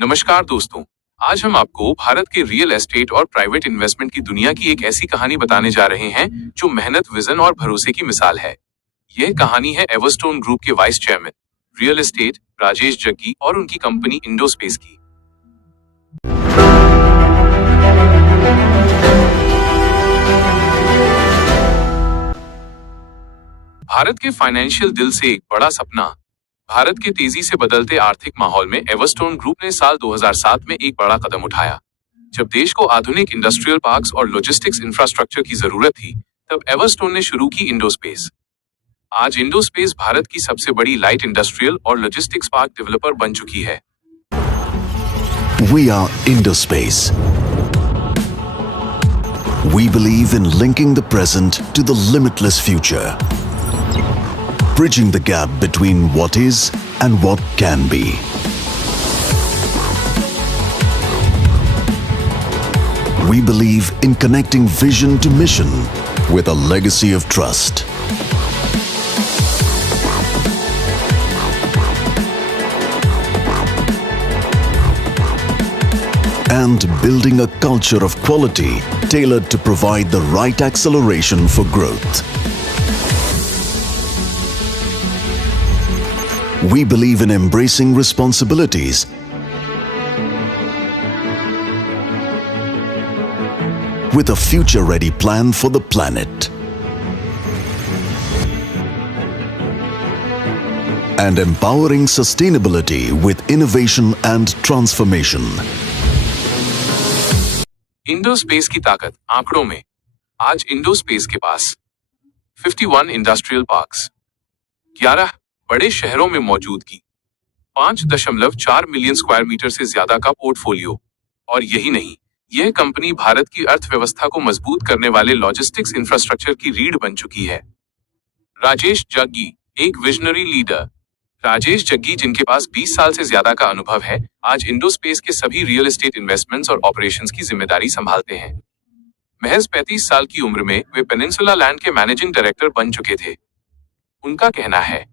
नमस्कार दोस्तों, आज हम आपको भारत के रियल एस्टेट और प्राइवेट इन्वेस्टमेंट की दुनिया की एक ऐसी कहानी बताने जा रहे हैं जो मेहनत, विजन और भरोसे की मिसाल है। यह कहानी है एवरस्टोन ग्रुप के vice chairman real estate Rajesh Jaggi और उनकी कंपनी इंडोस्पेस की। भारत के फाइनेंशियल दिल से एक बड़ा सपना। भारत के तेजी से बदलते आर्थिक माहौल में एवरस्टोन ग्रुप ने साल 2007 में एक बड़ा कदम उठाया। जब देश को आधुनिक इंडस्ट्रियल पार्क्स और लॉजिस्टिक्स इंफ्रास्ट्रक्चर की जरूरत थी, तब एवरस्टोन ने शुरू की इंडोस्पेस। आज इंडोस्पेस भारत की सबसे बड़ी लाइट इंडस्ट्रियल और लॉजिस्टिक्स पार्क डेवलपर बन चुकी है। We are Indospace. We believe in linking the present to the limitless future, bridging the gap between what is and what can be. We believe in connecting vision to mission with a legacy of trust. And building a culture of quality tailored to provide the right acceleration for growth. We believe in embracing responsibilities with a future-ready plan for the planet. And empowering sustainability with innovation and transformation. इंडोस्पेस की ताकत आंकड़ों में। आज इंडोस्पेस के पास 51 industrial parks, 11 बड़े शहरों में मौजूदगी, 5.4 मिलियन स्क्वायर मीटर से ज्यादा का पोर्टफोलियो। और यही नहीं, यह कंपनी भारत की अर्थव्यवस्था को मजबूत करने वाले लॉजिस्टिक्स इंफ्रास्ट्रक्चर की रीढ़ बन चुकी है। राजेश जग्गी, एक विजनरी लीडर। राजेश जग्गी, जिनके पास 20 साल से ज्यादा का अनुभव है, आज इंडोस्पेस के सभी रियल एस्टेट इन्वेस्टमेंट्स और ऑपरेशंस की जिम्मेदारी संभालते हैं। महज 35 साल की उम्र में वे पेनिनसुला लैंड के मैनेजिंग डायरेक्टर बन चुके थे। उनका कहना है,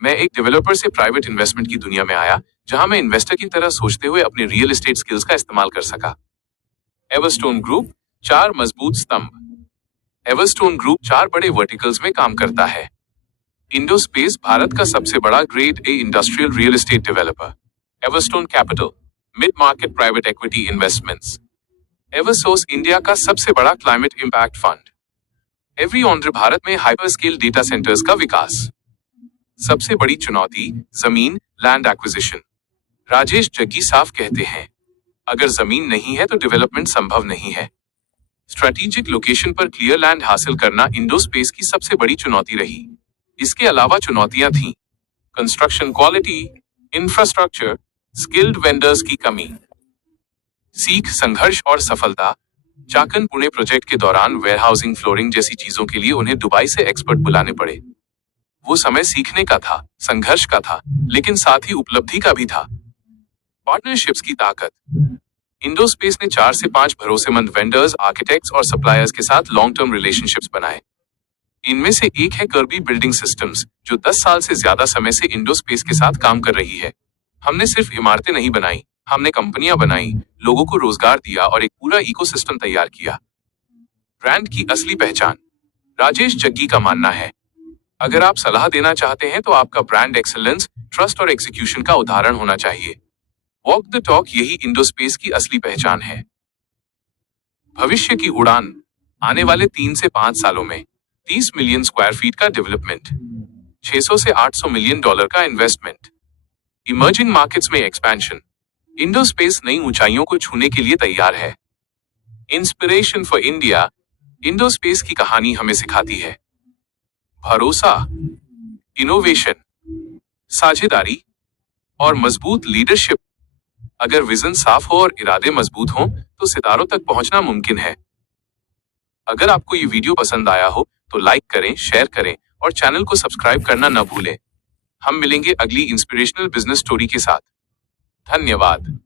मैं एक डेवलपर से प्राइवेट इन्वेस्टमेंट की दुनिया में आया, जहां मैं इन्वेस्टर की तरह सोचते हुए अपने रियल एस्टेट स्किल्स का इस्तेमाल कर सका। एवरस्टोन ग्रुप 4 मजबूत स्तंभ। एवरस्टोन ग्रुप 4 बड़े वर्टिकल्स में काम करता है। इंडोस्पेस भारत का सबसे बड़ा grade A industrial real estate developer. Everstone capital mid market private equity investments. Eversource India का सबसे बड़ा climate impact fund. Everyondr Bharat में हाइपर स्केल डेटा सेंटर्स का विकास। सबसे बड़ी चुनौती जमीन, लैंड एक्विजिशन। राजेश जग्गी साफ कहते हैं, अगर जमीन नहीं है तो डेवलपमेंट संभव नहीं है। स्ट्रेटेजिक लोकेशन पर क्लियर लैंड हासिल करना इंडोस्पेस की सबसे बड़ी चुनौती रही। इसके अलावा चुनौतियां थीं construction quality, infrastructure, skilled vendors की कमी। सीख, संघर्ष और सफलता। चाकन पुणे प्रोजेक्ट के दौरान वेयरहाउसिंग, फ्लोरिंग जैसी चीजों के लिए उन्हें दुबई से एक्सपर्ट बुलाने पड़े। वो समय सीखने का था, संघर्ष का था, लेकिन साथ ही उपलब्धि का भी था। पार्टनरशिप्स की ताकत। इंडोस्पेस ने 4 से 5 भरोसेमंद वेंडर्स, आर्किटेक्ट्स और सप्लायर्स के साथ लॉन्ग टर्म रिलेशनशिप्स बनाए। इनमें से एक है कर्बी बिल्डिंग सिस्टम्स, जो 10 साल से ज्यादा समय से इंडोस्पेस के साथ काम कर रही है। हमने सिर्फ इमारतें नहीं बनाई, हमने कंपनियां बनाई, लोगों को रोजगार दिया और एक पूरा इकोसिस्टम तैयार किया। ब्रांड की असली पहचान। राजेश जग्गी का मानना है, अगर आप सलाह देना चाहते हैं तो आपका ब्रांड एक्सेलेंस, ट्रस्ट और एग्जीक्यूशन का उदाहरण होना चाहिए। वॉक द टॉक, यही इंडोस्पेस की असली पहचान है। भविष्य की उड़ान। आने वाले 3 से 5 सालों में 30 मिलियन स्क्वायर फीट का डेवलपमेंट, 600 से 800 मिलियन डॉलर का इन्वेस्टमेंट, इमर्जिंग मार्केट्स में एक्सपेंशन। इंडोस्पेस नई ऊंचाइयों को छूने के लिए तैयार है। Inspiration for India. इंडोस्पेस की कहानी हमें सिखाती है भरोसा, इनोवेशन, साझेदारी और मजबूत लीडरशिप। अगर विजन साफ हो और इरादे मजबूत हों, तो सितारों तक पहुंचना मुमकिन है। अगर आपको ये वीडियो पसंद आया हो तो लाइक करें, शेयर करें और चैनल को सब्सक्राइब करना न भूलें। हम मिलेंगे अगली इंस्पिरेशनल बिजनेस स्टोरी के साथ। धन्यवाद।